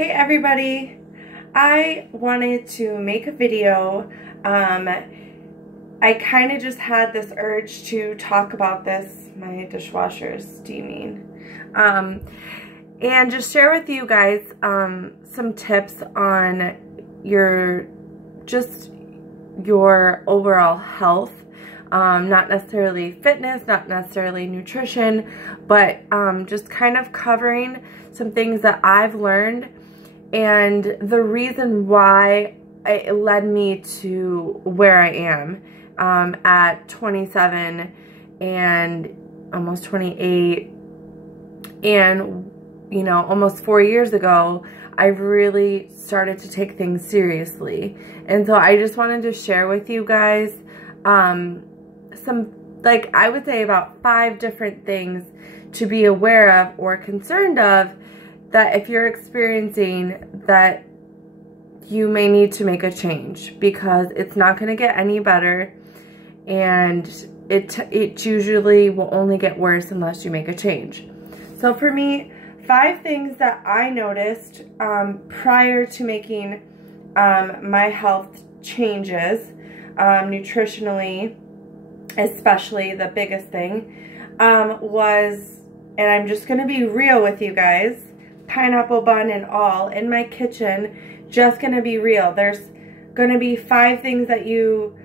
Hey everybody, I wanted to make a video. I kind of just had this urge to talk about this. My dishwasher is steaming. And just share with you guys some tips on your overall health. Not necessarily fitness, not necessarily nutrition, but just kind of covering some things that I've learned and the reason why it led me to where I am at 27 and almost 28, and you know, almost 4 years ago I've really started to take things seriously. And so I just wanted to share with you guys some, like, I would say about 5 different things to be aware of or concerned of, that if you're experiencing that, you may need to make a change, because it's not going to get any better, and it usually will only get worse unless you make a change. So for me, 5 things that I noticed prior to making my health changes, nutritionally especially, the biggest thing was, and I'm just going to be real with you guys, pineapple bun and all, in my kitchen, just going to be real. There's going to be 5 things that you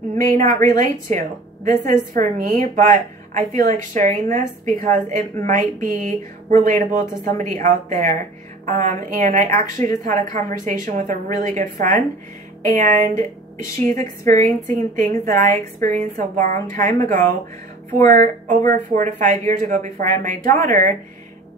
may not relate to. This is for me, but I feel like sharing this because it might be relatable to somebody out there. And I actually just had a conversation with a really good friend, and she's experiencing things that I experienced a long time ago, for over 4 to 5 years ago, before I had my daughter.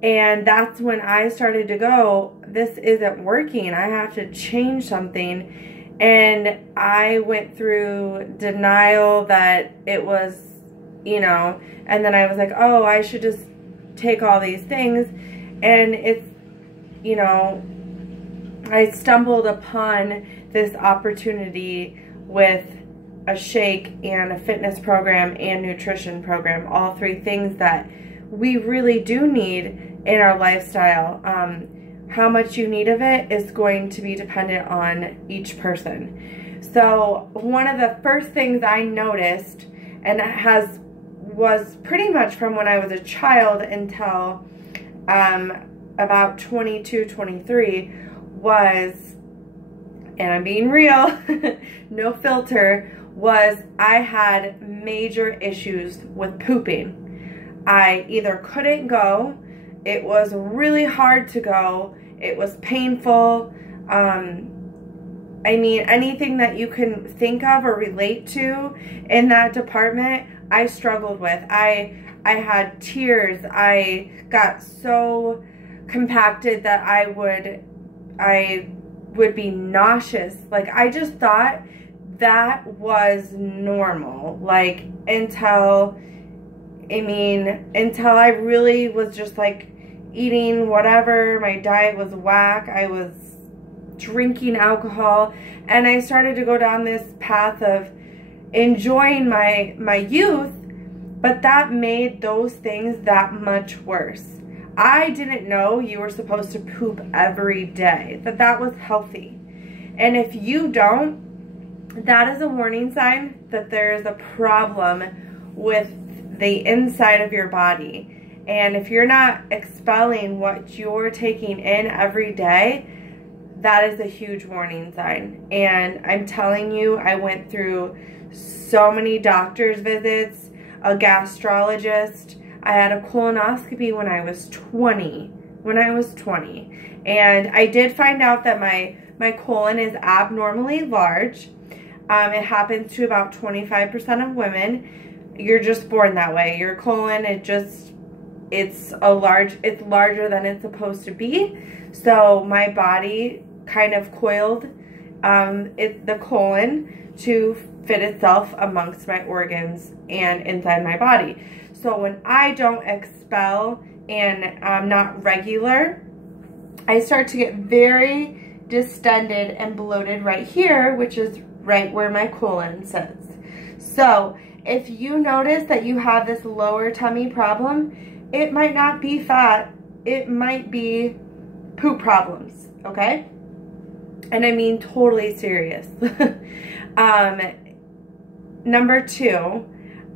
And that's when I started to go, this isn't working. I have to change something. And I went through denial that it was, you know, and then I was like, oh, I should just take all these things. And it's, you know, I stumbled upon this opportunity with a shake and a fitness program and nutrition program, all 3 things that we really do need in our lifestyle. How much you need of it is going to be dependent on each person. So one of the first things I noticed, and was pretty much from when I was a child until about 22, 23, was, and I'm being real, no filter, was I had major issues with pooping. I either couldn't go, it was really hard to go, it was painful. I mean, anything that you can think of or relate to in that department, I struggled with. I had tears. I got so compacted that I would be nauseous. Like, I just thought that was normal. Like, until I really was just like eating whatever, my diet was whack, I was drinking alcohol, and I started to go down this path of enjoying my youth, but that made those things that much worse. I didn't know you were supposed to poop every day, that was healthy. And if you don't, that is a warning sign that there is a problem with the inside of your body. And if you're not expelling what you're taking in every day, that is a huge warning sign. And I'm telling you, I went through so many doctor's visits, a gastrologist. I had a colonoscopy when I was 20. And I did find out that my colon is abnormally large. It happens to about 25% of women. You're just born that way. Your colon, it's larger than it's supposed to be. So my body kind of coiled the colon to fit itself amongst my organs and inside my body. So when I don't expel and I'm not regular, I start to get very distended and bloated right here, which is right where my colon sits. So if you notice that you have this lower tummy problem, it might not be fat, it might be poop problems, okay? And I mean totally serious. Number 2,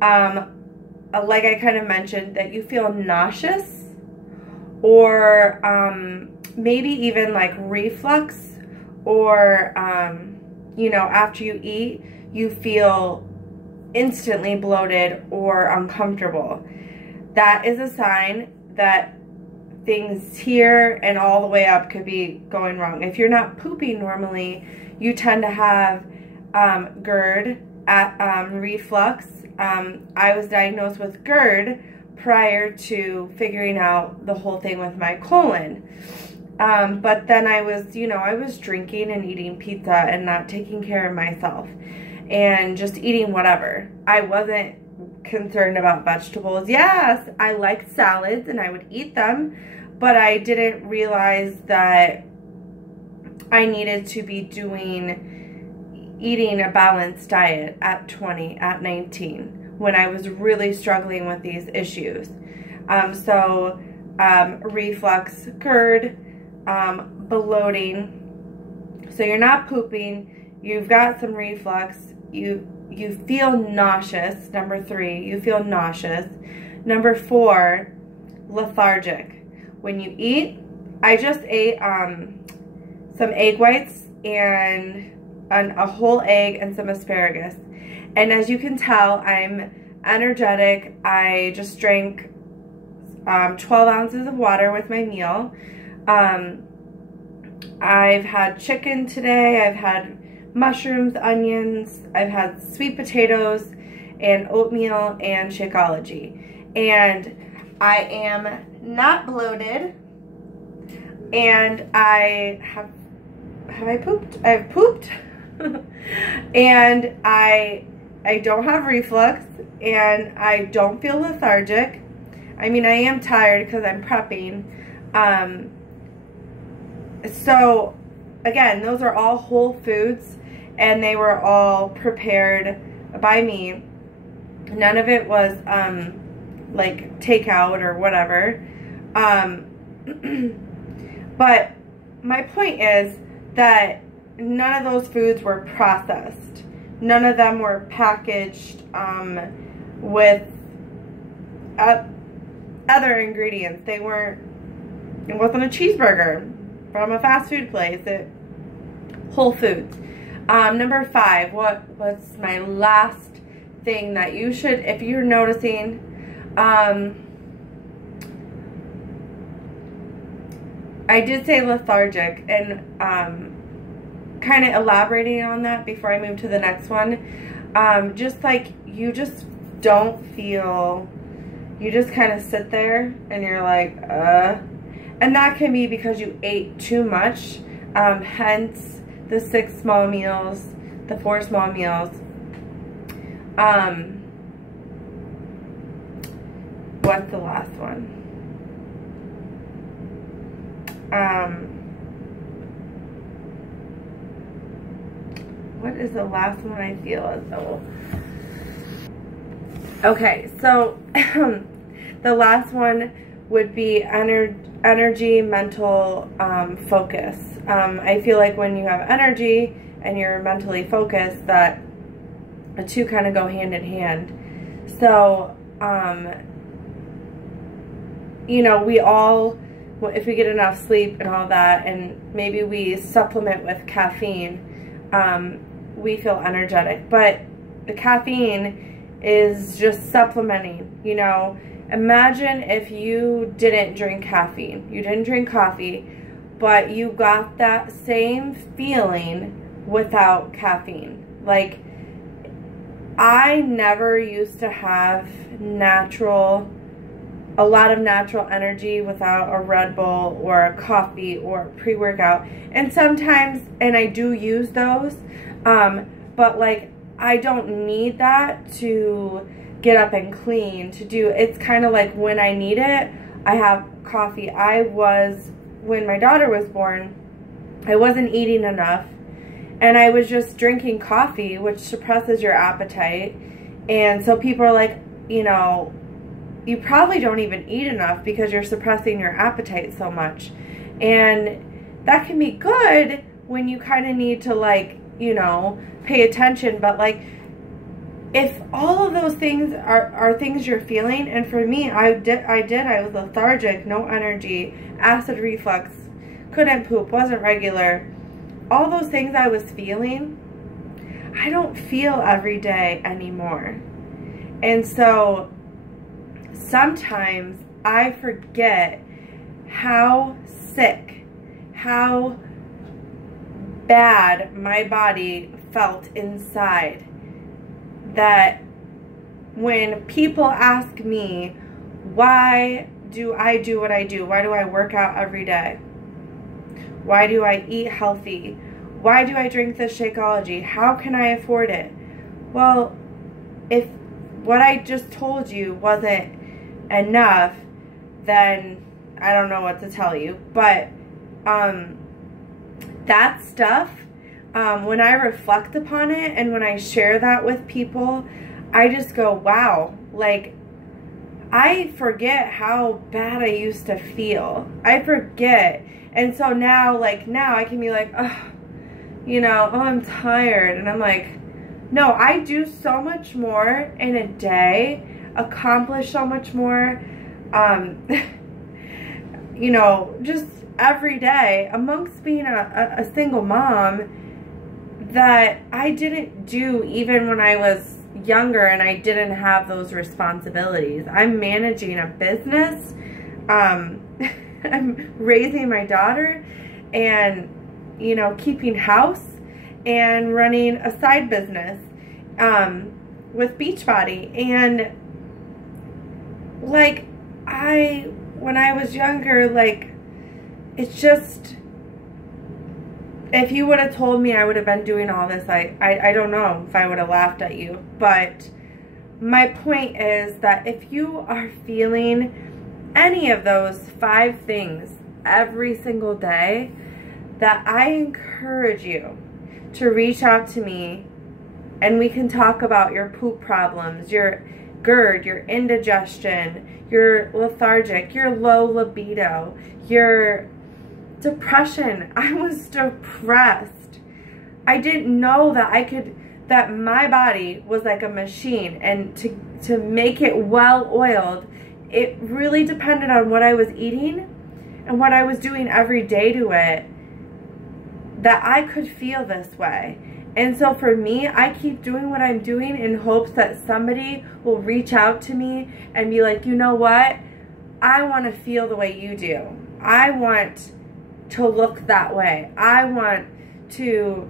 like I kind of mentioned, that you feel nauseous or maybe even like reflux, or you know, after you eat, you feel instantly bloated or uncomfortable. That is a sign that things here and all the way up could be going wrong. If you're not pooping normally, you tend to have GERD, reflux. I was diagnosed with GERD prior to figuring out the whole thing with my colon. But then I was, you know, I was drinking and eating pizza and not taking care of myself and just eating whatever. I wasn't concerned about vegetables. Yes, I liked salads and I would eat them, but I didn't realize that I needed to be eating a balanced diet at 20, at 19, when I was really struggling with these issues. Reflux, GERD, bloating. So you're not pooping, you've got some reflux, you feel nauseous. Number 3, you feel nauseous. Number 4, lethargic. When you eat, I just ate some egg whites and a whole egg and some asparagus. And as you can tell, I'm energetic. I just drank 12 ounces of water with my meal. I've had chicken today. I've had mushrooms, onions. I've had sweet potatoes and oatmeal and Shakeology. And I am not bloated. And have I pooped? I've pooped. And I don't have reflux, and I don't feel lethargic. I mean, I am tired because I'm prepping. So again, those are all whole foods, and they were all prepared by me. None of it was like takeout or whatever. But my point is that none of those foods were processed. None of them were packaged with other ingredients. It wasn't a cheeseburger from a fast food place. Whole Foods. Number 5, what's my last thing that you should, if you're noticing, I did say lethargic, and kind of elaborating on that before I move to the next one, just like you just don't feel, you just kind of sit there and you're like, and that can be because you ate too much, hence the 6 small meals, the 4 small meals. What's the last one? What is the last one I feel as though? Okay, so the last one would be energy, mental focus. I feel like when you have energy and you're mentally focused, that the two kind of go hand in hand. So, you know, we all, if we get enough sleep and all that, and maybe we supplement with caffeine, we feel energetic. But the caffeine is just supplementing, you know. Imagine if you didn't drink caffeine, you didn't drink coffee, but you got that same feeling without caffeine. Like, I never used to have a lot of natural energy without a Red Bull or a coffee or a pre-workout. And sometimes, and I do use those, but like, I don't need that to get up and clean, to do, it's kind of like when I need it, I have coffee. When my daughter was born, I wasn't eating enough, and I was just drinking coffee, which suppresses your appetite. And so people are like, you know, you probably don't even eat enough because you're suppressing your appetite so much. And that can be good when you kind of need to, like, you know, pay attention. But like, if all of those things are things you're feeling, and for me, I was lethargic, no energy, acid reflux, couldn't poop, wasn't regular, all those things I was feeling, I don't feel every day anymore. And so sometimes I forget how sick, how bad my body felt inside, that when people ask me, why do I do what I do? Why do I work out every day? Why do I eat healthy? Why do I drink this Shakeology? How can I afford it? Well, if what I just told you wasn't enough, then I don't know what to tell you. But that stuff, when I reflect upon it and when I share that with people, I just go, wow, like, I forget how bad I used to feel. I forget. And so now, like, now I can be like, oh, you know, oh, I'm tired. And I'm like, no, I do so much more in a day, accomplish so much more, you know, just every day, amongst being a single mom, that I didn't do even when I was younger and I didn't have those responsibilities. I'm managing a business, I'm raising my daughter, and, you know, keeping house, and running a side business with Beachbody. And like, when I was younger, like, it's just, if you would have told me I would have been doing all this, I don't know if I would have laughed at you. But my point is that if you are feeling any of those 5 things every single day, that I encourage you to reach out to me, and we can talk about your poop problems, your GERD, your indigestion, your lethargic, your low libido, your depression. I was depressed. I didn't know that that my body was like a machine, and to make it well oiled, it really depended on what I was eating and what I was doing every day to it, that I could feel this way. And so for me, I keep doing what I'm doing in hopes that somebody will reach out to me and be like, you know what? I want to feel the way you do. I want to look that way. I want to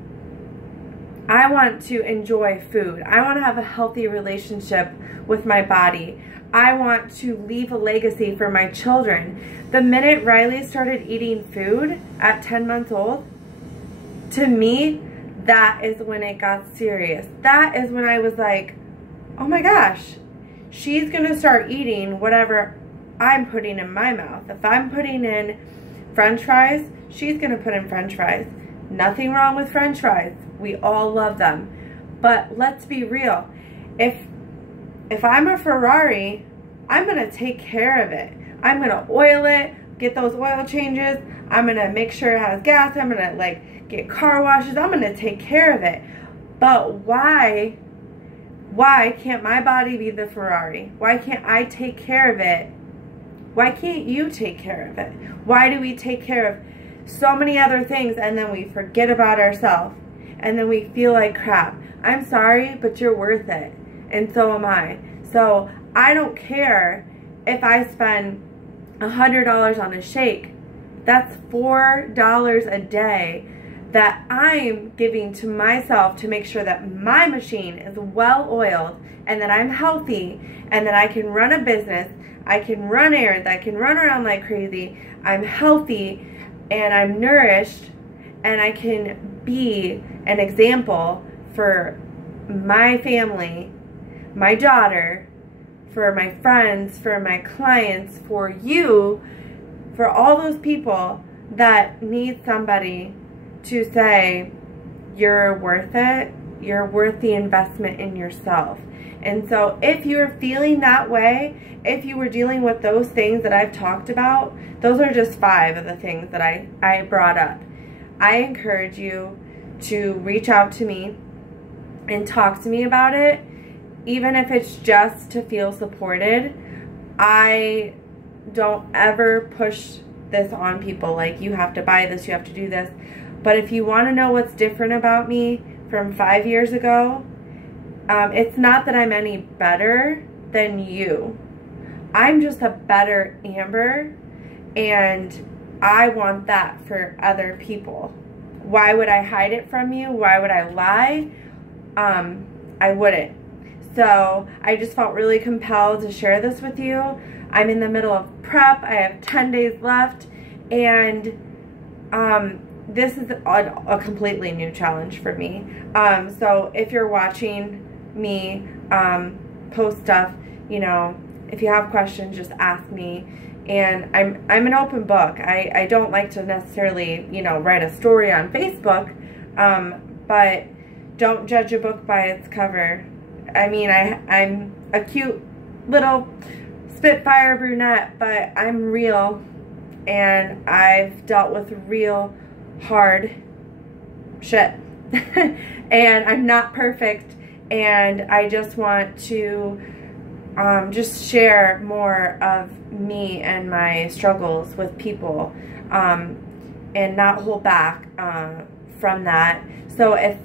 enjoy food. I want to have a healthy relationship with my body. I want to leave a legacy for my children. The minute Riley started eating food at 10 months old, to me, that is when it got serious. That is when I was like, oh my gosh, she's going to start eating whatever I'm putting in my mouth. If I'm putting in French fries, she's going to put in French fries. Nothing wrong with French fries. We all love them. But let's be real. If I'm a Ferrari, I'm going to take care of it. I'm going to oil it, get those oil changes. I'm going to make sure it has gas. I'm going to, like, get car washes. I'm going to take care of it. But why can't my body be the Ferrari? Why can't I take care of it? Why can't you take care of it? Why do we take care of so many other things and then we forget about ourselves? And then we feel like crap. I'm sorry, but you're worth it. And so am I. So I don't care if I spend $100 on a shake. That's $4 a day that I'm giving to myself to make sure that my machine is well oiled and that I'm healthy and that I can run a business, I can run errands, I can run around like crazy, I'm healthy and I'm nourished, and I can be an example for my family, my daughter, for my friends, for my clients, for you, for all those people that need somebody to say, you're worth it, You're worth the investment in yourself. And so if you're feeling that way, if you were dealing with those things that I've talked about, those are just 5 of the things that I brought up. I encourage you to reach out to me and talk to me about it, even if it's just to feel supported. I don't ever push this on people, like you have to buy this, you have to do this. But if you want to know what's different about me from 5 years ago, it's not that I'm any better than you. I'm just a better Amber, and I want that for other people. Why would I hide it from you? Why would I lie? I wouldn't. So I just felt really compelled to share this with you. I'm in the middle of prep. I have 10 days left, and this is a completely new challenge for me. So if you're watching me post stuff, you know, if you have questions, just ask me. And I'm an open book. I don't like to necessarily, you know, write a story on Facebook, but don't judge a book by its cover. I mean, I'm a cute little Spitfire brunette, but I'm real, and I've dealt with real hard shit. And I'm not perfect, and I just want to just share more of me and my struggles with people, and not hold back from that. So if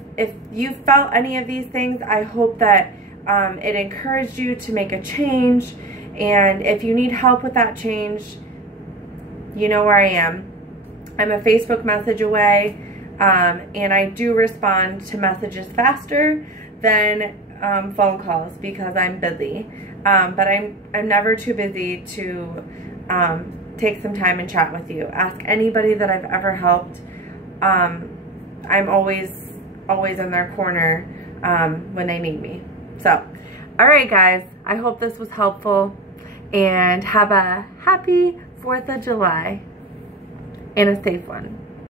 you felt any of these things, I hope that it encouraged you to make a change. And if you need help with that change, you know where I am. I'm a Facebook message away, and I do respond to messages faster than phone calls because I'm busy. But I'm never too busy to take some time and chat with you. Ask anybody that I've ever helped. I'm always in their corner when they need me. So, all right, guys. I hope this was helpful, and have a happy 4th of July and a safe one.